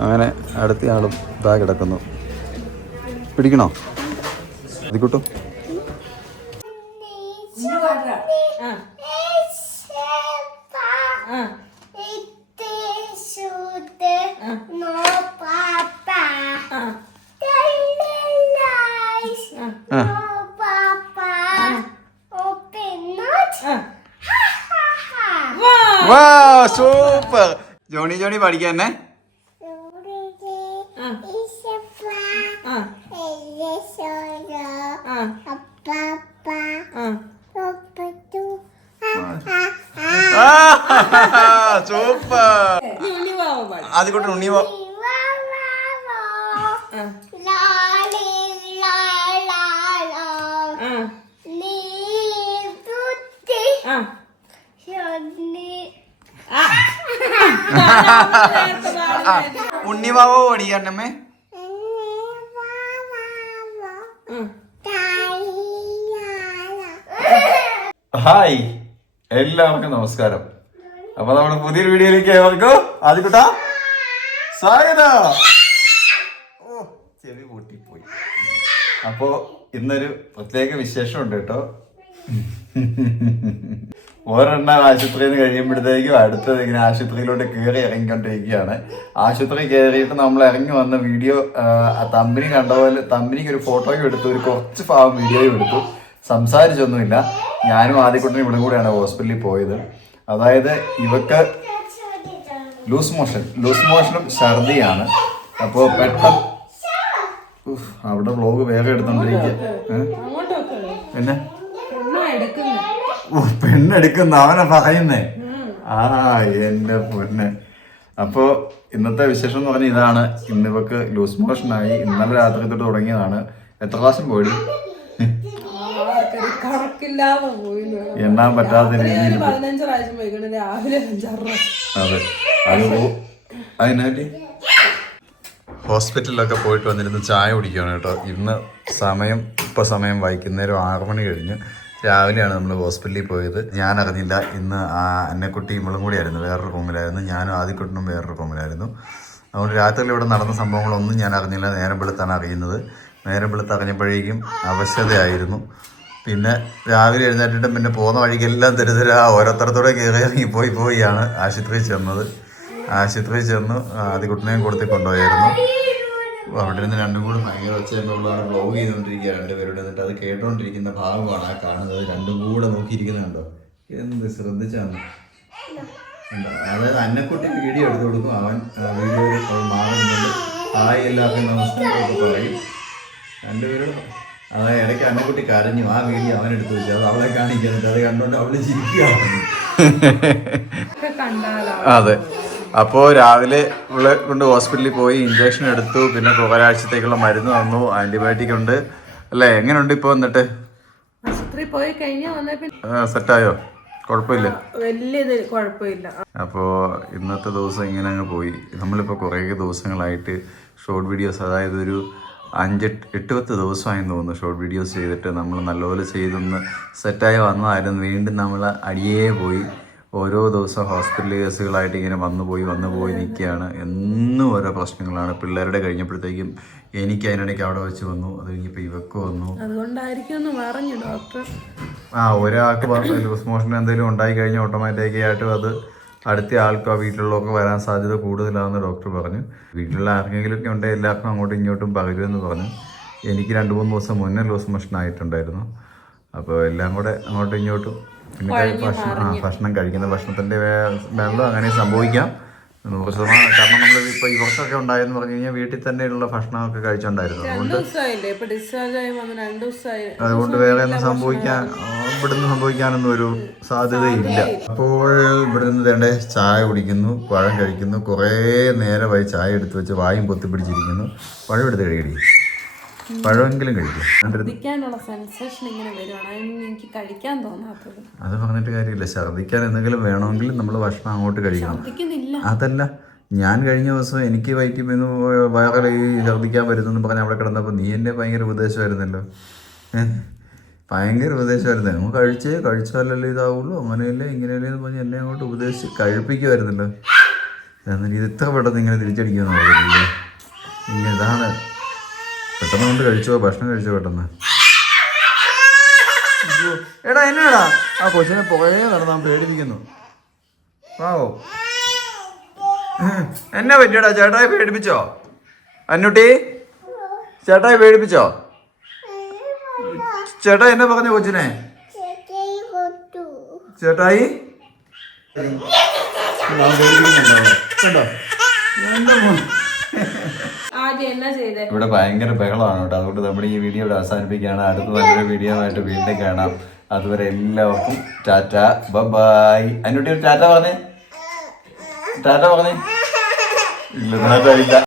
അങ്ങനെ അടുത്ത ആളും ഇതാ കിടക്കുന്നു. പിടിക്കണോ? ഇത് കിട്ടും ആ. സൂപ്പർ. ജോണി ജോണി പഠിക്കാന്നെ സൂപ്പർ. അത് കൂട്ടെ ഉണ്ണി വാവ ഉണ്ണി ബാബോ പഠിക്കാണ്ടമ്മേ ഹായ് എല്ലാവർക്കും നമസ്കാരം. അപ്പൊ നമ്മുടെ പുതിയൊരു വീഡിയോയിലേക്ക് ഏവർക്കും ആദ്യക്കുട്ട സ്വാഗതം. ഓ ചെവി പൊട്ടിപ്പോയി. അപ്പോ ഇന്നൊരു പ്രത്യേക വിശേഷം ഉണ്ട് കേട്ടോ. ഒരെണ്ണം ആശുപത്രിയിൽ നിന്ന് കഴിയുമ്പോഴത്തേക്കും അടുത്തത് ഇങ്ങനെ ആശുപത്രിയിലോട്ട് കയറി ഇറങ്ങിക്കൊണ്ടിരിക്കുകയാണ്. ആശുപത്രി കയറിയിട്ട് നമ്മൾ ഇറങ്ങി വന്ന വീഡിയോ തമ്പിനി കണ്ട പോലെ തമ്പിനിക്ക് ഒരു ഫോട്ടോയും എടുത്തു ഒരു കുറച്ച് ഭാഗം വീഡിയോയും എടുത്തു. സംസാരിച്ചൊന്നുമില്ല. ഞാനും ആദ്യക്കുട്ടനും ഇവിടെ കൂടെയാണ് ഹോസ്പിറ്റലിൽ പോയത്. അതായത് ഇവക്ക് ലൂസ് മോഷൻ ലൂസ് മോഷനും ഛർദിയാണ്. അപ്പോൾ പെട്ടെന്ന് അവിടെ വ്ളോഗ് വേഗം എടുത്തോണ്ടിരിക്കുക പിന്നെ? പെണ്ണെടുക്കുന്ന അവനെ പറയുന്നേ. ആ എന്റെ പൊന്നെ. അപ്പോ ഇന്നത്തെ വിശേഷം എന്ന് പറഞ്ഞാൽ ഇതാണ്. ഇന്ന് ഇവക്ക് ലൂസ് മോഷൻ ആയി. ഇന്നലെ രാത്രി തൊട്ട് തുടങ്ങിയതാണ്. എത്ര പ്രാവശ്യം പോയി എണ്ണാൻ പറ്റാത്ത രീതിയിൽ അതെ. അത് അതിനായിട്ട് ഹോസ്പിറ്റലിലൊക്കെ പോയിട്ട് വന്നിരുന്ന് ചായ കുടിക്കുകയാണ് കേട്ടോ. ഇന്ന് സമയം ഇപ്പം സമയം വൈകുന്നേരം ആറു മണി കഴിഞ്ഞ്. രാവിലെയാണ് നമ്മൾ ഹോസ്പിറ്റലിൽ പോയത്. ഞാൻ അറിഞ്ഞില്ല ഇന്ന് ആ അന്നക്കുട്ടി ഇവളും കൂടിയായിരുന്നു. വേറൊരു റൂമിലായിരുന്നു. ഞാനും ആദ്യക്കുട്ടനും വേറൊരു റൂമിലായിരുന്നു. അതുകൊണ്ട് രാത്രിയിൽ ഇവിടെ നടന്ന സംഭവങ്ങളൊന്നും ഞാൻ അറിഞ്ഞില്ല. നേരം വെളുത്താണ് അറിയുന്നത്. നേരം വെളുത്ത് അറിഞ്ഞപ്പോഴേക്കും അവശതയായിരുന്നു. പിന്നെ രാവിലെ എഴുന്നേറ്റിട്ടും പിന്നെ പോകുന്ന വഴിക്കെല്ലാം തരുതര ഓരോരുത്തരത്തോടെ കയറി പോയി പോയിയാണ് ആശുപത്രിയിൽ ചെന്നത്. ആശുപത്രിയിൽ ചെന്ന് ആദ്യക്കുട്ടനെയും കൊടുത്തി കൊണ്ടുപോയായിരുന്നു. അപ്പോൾ അവിടെ നിന്ന് രണ്ടും കൂടി ഭയങ്കര ഒച്ചയുള്ളതാണ് ബ്ലോഗ് ചെയ്തുകൊണ്ടിരിക്കുക രണ്ടുപേരോട്. എന്നിട്ട് അത് കേട്ടുകൊണ്ടിരിക്കുന്ന ഭാഗമാണ് ആ കാണുന്നത്. രണ്ടും കൂടെ നോക്കിയിരിക്കുന്നുണ്ടോ? എന്ത് ശ്രദ്ധിച്ചാണ്? അതായത് അന്നക്കുട്ടി വീഡിയോ എടുത്തു കൊടുക്കും. അവൻ വീഡിയോ മാറുന്നുണ്ട്. ഹായ് എല്ലാവർക്കും നമസ്കാരം ഒക്കെ പറയും. രണ്ടുപേരും അതായത് ഇടയ്ക്ക് അന്നക്കുട്ടി കരഞ്ഞു. ആ വീഡിയോ അവൻ എടുത്തു വെച്ചു. അത് അവളെ കാണിക്കുന്നുണ്ട് അത് കണ്ടുകൊണ്ട് അവൾ ചിരിക്കുകയാണ്. കണ്ടാലോ. അതെ. അപ്പോൾ രാവിലെ ഉള്ള കൊണ്ട് ഹോസ്പിറ്റലിൽ പോയി ഇഞ്ചക്ഷൻ എടുത്തു പിന്നെ ഒരാഴ്ചത്തേക്കുള്ള മരുന്ന് തന്നു ആന്റിബയോട്ടിക് ഉണ്ട്. അല്ലേ എങ്ങനെയുണ്ട് ഇപ്പോൾ വന്നിട്ട് പോയി സെറ്റായോ? കുഴപ്പമില്ല. വലിയ കുഴപ്പമില്ല. അപ്പോൾ ഇന്നത്തെ ദിവസം ഇങ്ങനെ അങ്ങ് പോയി. നമ്മളിപ്പോൾ കുറേ ദിവസങ്ങളായിട്ട് ഷോർട്ട് വീഡിയോസ് അതായത് ഒരു അഞ്ച് എട്ട് പത്ത് ദിവസമായെന്ന് തോന്നുന്നു ഷോർട്ട് വീഡിയോസ് ചെയ്തിട്ട്. നമ്മൾ നല്ലപോലെ ചെയ്തൊന്ന് സെറ്റായി വന്നതായിരുന്നു. വീണ്ടും നമ്മൾ അടിയേ പോയി. ഓരോ ദിവസം ഹോസ്പിറ്റൽ കേസുകളായിട്ട് ഇങ്ങനെ വന്നു പോയി വന്നു പോയി നിൽക്കുകയാണ്. എന്നും ഓരോ പ്രശ്നങ്ങളാണ്. പിള്ളേരുടെ കഴിഞ്ഞപ്പോഴത്തേക്കും എനിക്ക് അതിനിടയ്ക്ക് അവിടെ വെച്ച് വന്നു. അത് കഴിഞ്ഞപ്പോൾ ഇവക്ക് വന്നു. അതുകൊണ്ടായിരിക്കും എന്ന് പറഞ്ഞു ഡോക്ടർ. ആ ഒരാൾക്ക് ലൂസ് മോഷൻ എന്തെങ്കിലും ഉണ്ടായി കഴിഞ്ഞാൽ ഓട്ടോമാറ്റിക് ആയിട്ടും അത് അടുത്ത ആൾക്കോ വീട്ടിലുള്ളവർക്ക് വരാൻ സാധ്യത കൂടുതലാണെന്ന് ഡോക്ടർ പറഞ്ഞു. വീട്ടിലുള്ള ആർക്കെങ്കിലുമൊക്കെ ഉണ്ടെങ്കിൽ എല്ലാവർക്കും അങ്ങോട്ടും ഇങ്ങോട്ടും പകരുമെന്ന് പറഞ്ഞു. എനിക്ക് രണ്ട് മൂന്ന് ദിവസം മുന്നേ ലൂസ് മോഷൻ ആയിട്ടുണ്ടായിരുന്നു. അപ്പോൾ എല്ലാം കൂടെ അങ്ങോട്ടും ഇങ്ങോട്ടും പിന്നെ ഭക്ഷണം ആ ഭക്ഷണം കഴിക്കുന്ന ഭക്ഷണത്തിന്റെ വെള്ളം അങ്ങനെ സംഭവിക്കാം. നൂറ് ശതമാനം കാരണം നമ്മൾ ഇപ്പോൾ ഇവർക്കൊക്കെ ഉണ്ടായെന്ന് പറഞ്ഞു കഴിഞ്ഞാൽ വീട്ടിൽ തന്നെയുള്ള ഭക്ഷണമൊക്കെ കഴിച്ചുണ്ടായിരുന്നു അതുകൊണ്ട് ഇപ്പൊ അതുകൊണ്ട് വേറെ ഒന്നും സംഭവിക്കാൻ ഇവിടുന്ന് സംഭവിക്കാനൊന്നും ഒരു സാധ്യതയില്ല. അപ്പോൾ ഇവിടുന്ന് തേണ്ട ചായ കുടിക്കുന്നു പഴം കഴിക്കുന്നു കുറേ നേരമായി ചായ എടുത്തു വെച്ച് വായും പൊത്തി പിടിച്ചിരിക്കുന്നു. പഴം എടുത്ത് കഴിക്കടി പഴമെങ്കിലും സെൻസേഷൻ ഇങ്ങനെ വരുവാണ്. എനിക്ക് കഴിക്കാൻ തോന്നാത്തത്. അത് പറഞ്ഞിട്ട് കാര്യമില്ല. ഛർദ്ദിക്കാൻ എന്തെങ്കിലും വേണമെങ്കിൽ നമ്മൾ ഭക്ഷണം അങ്ങോട്ട് കഴിക്കണം. അതല്ല ഞാൻ കഴിഞ്ഞ ദിവസം എനിക്ക് വയറ്റിൽ നിന്ന് വയറിൽ ഈ ഛർദ്ദിക്കാൻ വരുന്നെന്ന് പറഞ്ഞ് അവിടെ കിടന്നപ്പോൾ നീ എന്നെ ഭയങ്കര ഉപദേശമായിരുന്നല്ലോ. ഭയങ്കര ഉപദേശമായിരുന്നു. നമ്മൾ കഴിച്ചേ കഴിച്ചാലല്ലേ ഇതാവുള്ളൂ. അങ്ങനെയല്ലേ ഇങ്ങനെയല്ലേ എന്ന് പറഞ്ഞ് എന്നെ അങ്ങോട്ട് ഉപദേശിച്ച് കഴിപ്പിക്കുമായിരുന്നല്ലോ ഇത് ഇത്ര പെട്ടെന്ന് ഇങ്ങനെ തിരിച്ചടിക്കുമെന്ന് പറഞ്ഞില്ലേ ഇങ്ങനെ ഇതാണ് പെട്ടെന്ന് കൊണ്ട് കഴിച്ചോ? ഭക്ഷണം കഴിച്ചോ പെട്ടെന്ന്? എടാ എന്നാടാ? ആ കൊച്ചിനെ പോയേ നടന്നാൻ പേടിപ്പിക്കുന്നു. വാവോ. എന്നെ പറ്റിയടാ ചേട്ടായി പേടിപ്പിച്ചോ? അന്നുട്ടി ചേട്ടായി പേടിപ്പിച്ചോ? ചേട്ടാ എന്നെ പറഞ്ഞു കൊച്ചിനെ? ചേട്ടായി? കണ്ടോ? എന്റെ ഇവിടെ ഭയങ്കര ബഹളമാണ് കേട്ടോ. അതുകൊണ്ട് നമ്മൾ ഈ വീഡിയോ ഇവിടെ അവസാനിപ്പിക്കുകയാണ്. അടുത്ത നല്ലൊരു വീഡിയോ ആയിട്ട് വീണ്ടും കാണാം. അതുവരെ എല്ലാവർക്കും ടാറ്റ. ബബായ് അതിനുട്ടി ഒരു ടാറ്റ പറഞ്ഞേ. ടാറ്റ പറഞ്ഞേ. ഇല്ല ടാറ്റ ഇല്ല.